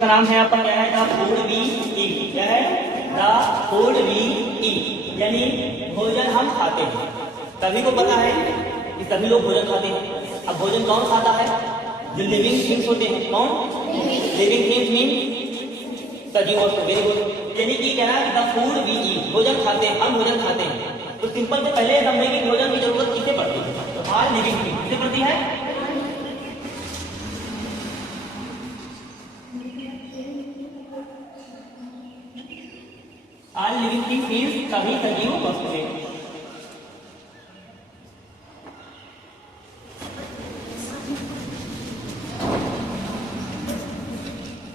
का नाम है आपका क्या है, द फूड वी ईट। क्या है? द फूड वी ईट, यानी भोजन हम खाते हैं। सभी को पता है कि सभी लोग भोजन खाते हैं। अब भोजन कौन खाता है? जो लिविंग थिंग्स होते हैं। कौन? लिविंग थिंग्स मीन सजीव वस्तु। Very good. यानी कि क्या है, द फूड वी ईट, भोजन खाते हैं, हम भोजन खाते हैं। तो सिंपल से पहले समझे कि भोजन की जरूरत किसे पड़ती है? तो हर लिविंग थिंग किसे पड़ती है? ऑल लिविंग थिंग्स मींस सभी सजीव वस्तुएं।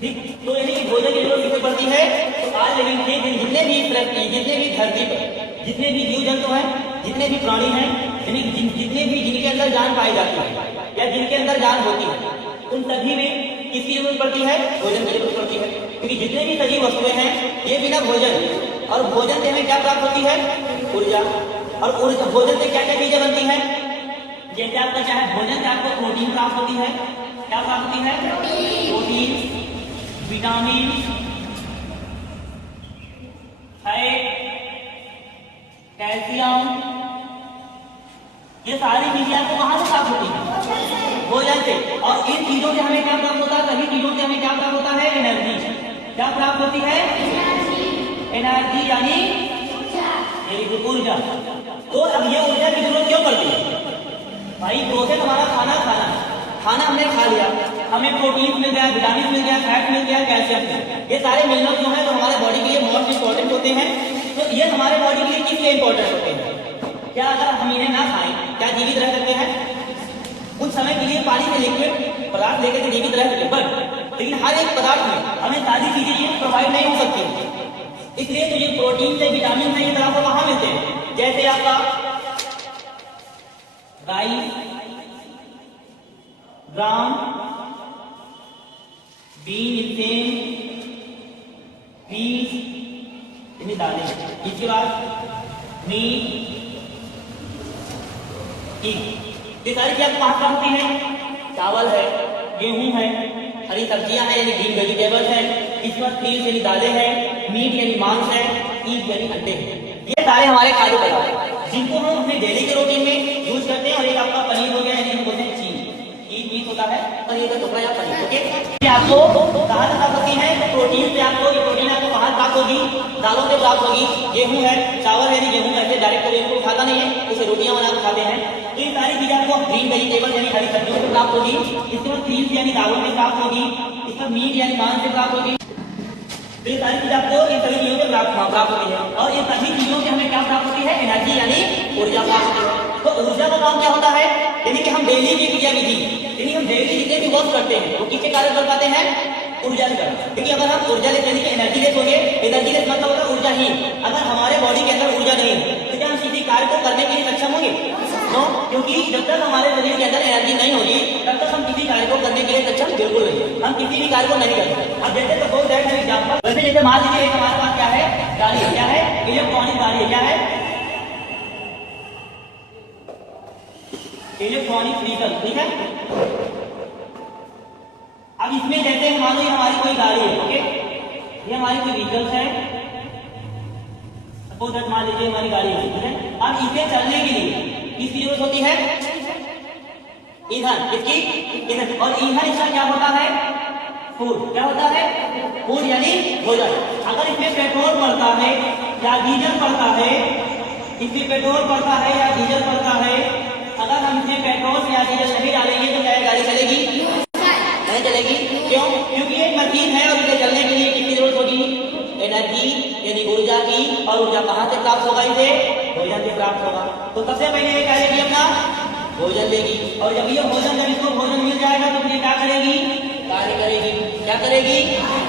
ठीक, तो यानी भोजन की जरूरत किसे पड़ती है? तो ऑल लिविंग थिंग्स, जितने भी धरती पर जितने भी जीव जंतु हैं, जितने भी प्राणी हैं, यानी जितने भी जिनके अंदर जान पाई जाती है या जिनके अंदर जान होती है, उन सभी में किसकी जरूरत पड़ती है? भोजन की जरूरत पड़ती है। क्योंकि जितने भी सजीव वस्तुएं हैं ये बिना भोजन, और भोजन से हमें क्या प्राप्त होती है? ऊर्जा। और भोजन से क्या क्या चीजें बनती है? जैसे आपका क्या है, भोजन से आपको प्रोटीन प्राप्त होती है। क्या प्राप्त होती है? प्रोटीन, विटामिन, फैट, कैल्शियम, ये सारी चीजें आपको कहां से प्राप्त होती है? भोजन से। और इन चीजों से हमें क्या प्राप्त होता है? सभी चीजों से हमें क्या प्राप्त होता है? एनर्जी। क्या प्राप्त होती है? एनर्जी, यानी ऊर्जा। तो अब ये ऊर्जा की जरूरत क्यों पड़ती है? भाई प्रोसेस हमारा खाना हमने खा लिया, हमें प्रोटीन मिल गया, विटामिन मिल गया, फैट मिल गया, कैल्शियम मिल गया। ये सारे मिनरल्स जो है तो हमारे बॉडी के लिए मोस्ट इंपॉर्टेंट होते हैं। तो ये हमारे बॉडी के लिए किस लिए इंपॉर्टेंट होते हैं? क्या अगर हम इन्हें ना खाएं क्या जीवित रह सकते हैं? कुछ समय के लिए पानी में लिक्विड पदार्थ लेकर के जीवित रह सकते, बट लेकिन हर एक पदार्थ में हमें सारी चीजें प्रोवाइड नहीं हो सकती। इसलिए तो ये प्रोटीन से, विटामिन से, ये आपको कहां मिलते हैं? जैसे आपका राइस, ग्राम, बीन, पीस, यानी दालें। इसके बाद मीट, ये सारी चीजें आपको कहां प्राप्त होती है? चावल है, गेहूं है, हरी सब्जियां हैं यानी ग्रीन वेजिटेबल्स हैं, इसके बाद पीस यानी दालें हैं, मीट यानी मांस है, ईट यानी अंडे हैं। ये सारे हमारे खाद्य पदार्थ हैं जिनको हम अपने डेली के रूटीन में यूज करते हैं। और एक आपका पनीर हो गया, यानी हम बोलते हैं चीज मीट होता है, पनीर का टुकड़ा या पनीर। ओके, ये आपको कहां से प्राप्त होती है? प्रोटीन से। आपको ये प्रोटीन आपको कहां प्राप्त होगी? दालों से प्राप्त होगी। गेहूं है, चावल है, गेहूं ऐसे डायरेक्ट गेहूं खाता नहीं है, उसे रोटियां बनाकर खाते हैं। तो ये सारी चीजें आपको ग्रीन वेजिटेबल यानी हरी सब्जियों से प्राप्त होगी। इसके बाद पीस यानी दालों से प्राप्त होगी। इसके बाद मीट यानी मांस से प्राप्त होगी। तो ये सारी चीजें आपको इन सभी चीजों से प्राप्त होती है। और ये सभी चीजों से हमें क्या प्राप्त होती है? एनर्जी यानी ऊर्जा प्राप्त होती है। तो ऊर्जा का काम क्या होता है? यानी कि हम डेली की क्रियाविधि, यानी हम डेली जितने भी वर्क करते हैं वो किसके कार्य कर पाते हैं? ऊर्जा से करते हैं। क्योंकि अगर हम ऊर्जा लेस यानी कि एनर्जी लेस होंगे, एनर्जी लेस मतलब होगा ऊर्जा ही। अगर हमारे बॉडी के अंदर ऊर्जा नहीं है तो क्या हम किसी कार्य को करने के लिए सक्षम होंगे? नो, क्योंकि जब तक हमारे शरीर के अंदर एनर्जी नहीं होगी तब तक हम किसी कार्य को करने के लिए सक्षम बिल्कुल नहीं, हम किसी भी कार्य को नहीं करते। अब जैसे सपोज दैट है एग्जांपल, वैसे जैसे मान लीजिए हमारे पास क्या है? गाड़ी है। क्या है? इलेक्ट्रॉनिक गाड़ी है। क्या है? Electronic vehicle. ठीक है, अब इसमें जैसे मान लो ये हमारी कोई गाड़ी है। ओके, ये हमारी कोई व्हीकल्स है, सपोज दैट मान लीजिए हमारी गाड़ी है। ठीक है, अब इसे चलने के लिए किसकी जरूरत होती है? ईंधन। किसकी? ईंधन। और ईंधन इसका क्या होता है? फूड। क्या होता है? फूड यानी भोजन। अगर इसमें पेट्रोल पड़ता है या डीजल पड़ता है, इसमें पेट्रोल पड़ता है या डीजल पड़ता है, अगर हम इसमें पेट्रोल या डीजल नहीं डालेंगे तो क्या गाड़ी चलेगी? नहीं चलेगी। क्यों? क्योंकि एक मशीन है और इसे चलने के लिए किसकी जरूरत होगी? एनर्जी यानी ऊर्जा की। और ऊर्जा कहां से प्राप्त होगा? इसे भोजन से प्राप्त होगा। तो सबसे पहले ये क्या लेगी? अपना भोजन लेगी। और जब ये भोजन, जब इसको भोजन मिल जाएगा तो फिर क्या करेगी? कार्य करेगी। क्या करेगी?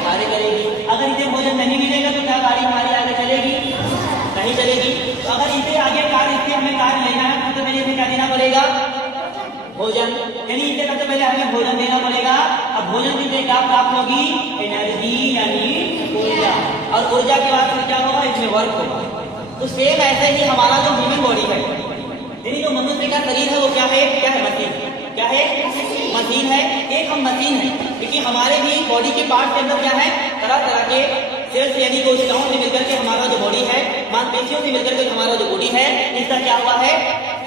कार्य करेगी। अगर इसे भोजन नहीं मिलेगा तो क्या गाड़ी हमारी आगे चलेगी? नहीं चलेगी। तो अगर इसे आगे कार्य, इससे हमें कार्य लेना है तो पहले इसे क्या देना पड़ेगा? भोजन। यानी इसे सबसे पहले हमें भोजन देना पड़ेगा। अब भोजन से क्या प्राप्त होगी? एनर्जी यानी ऊर्जा। और ऊर्जा के बाद क्या होगा? इसमें वर्क होगा। तो सेम ऐसे ही हमारा जो ह्यूमन बॉडी है, यानी जो मनुष्य का शरीर है वो क्या है? क्या है? मशीन। क्या है? मशीन है। एक हम मशीन है, लेकिन क्योंकि हमारे भी बॉडी के पार्ट के अंदर क्या है, तरह तरह के सेल्स यानी कोशिकाओं से मिलकर के हमारा जो बॉडी है, मांसपेशियों से मिलकर के हमारा जो बॉडी है, इसका क्या हुआ है,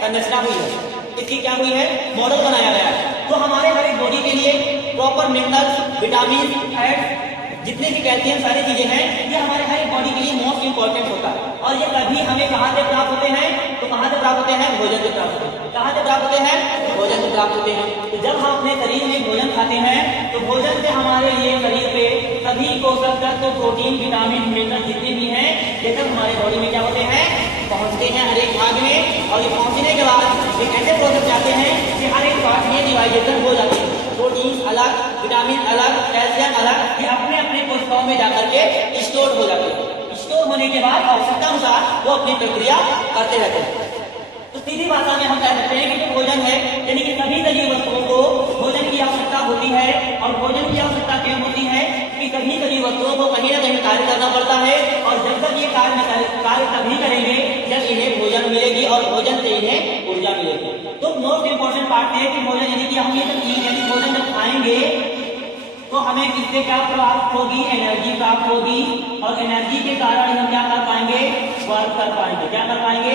संरचना हुई है, इसकी क्या हुई है, मॉडल बनाया गया है। तो हमारे हर एक बॉडी के लिए प्रॉपर मिनरल्स, विटामिन, फैट्स, जितने भी कैल्शियम सारी चीजें हैं, ये हमारे हर एक बॉडी के लिए मोस्ट इंपॉर्टेंट होता है। और ये कभी हमें कहाँ से प्राप्त होते हैं, तो कहाँ से प्राप्त होते हैं, भोजन से प्राप्त होते हैं। कहाँ से प्राप्त होते हैं, भोजन से प्राप्त होते हैं। तो जब हम अपने शरीर में भोजन खाते हैं तो भोजन से हमारे लिए शरीर पे सभी पोषक तत्व, प्रोटीन, विटामिन, मिनरल जितने भी हैं, ये सब हमारे बॉडी में क्या होते हैं, पहुंचते हैं हर एक भाग में। और ये पहुंचने के बाद एक ऐसे प्रोसेस जाते हैं कि हर एक पार्ट में डिवाइडेशन हो जाती है। प्रोटीन अलग, विटामिन अलग, कैल्शियम अलग, ये अपने अपने कोशिकाओं में जाकर के स्टोर हो जाते हैं। स्टोर होने के बाद आवश्यकता अनुसार वो अपनी प्रक्रिया करते रहते हैं। तो सीधी भाषा में हम कह सकते हैं कि जो भोजन है, यानी कि सभी सजीव वस्तुओं को भोजन की आवश्यकता होती है। और भोजन की आवश्यकता क्यों होती है कि सभी सजीव वस्तुओं को कहीं ना कहीं कार्य करना पड़ता है। और जब तक ये कार्य तभी करेंगे जब इन्हें भोजन मिलेगी और भोजन से इन्हें ऊर्जा मिलेगी। तो मोस्ट इंपॉर्टेंट पार्ट है कि भोजन यानी कि हम ये सब चीज यानी भोजन जब खाएंगे तो हमें किससे क्या प्राप्त होगी, एनर्जी प्राप्त होगी। और एनर्जी के कारण हम क्या कर पाएंगे, वर्क कर पाएंगे। क्या कर पाएंगे,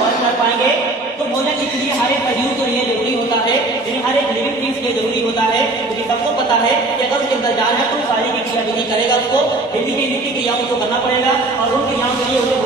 वर्क कर पाएंगे। तो भोजन इसलिए हर एक सजीव के लिए जरूरी होता है, यानी हर एक लिविंग थिंग्स के लिए जरूरी होता है। क्योंकि सबको पता है कि अगर उसके अंदर जान है तो सारी की क्रियाविधि करेगा, उसको डेली की क्रियाओं को करना पड़ेगा और उन क्रियाओं के लिए उसे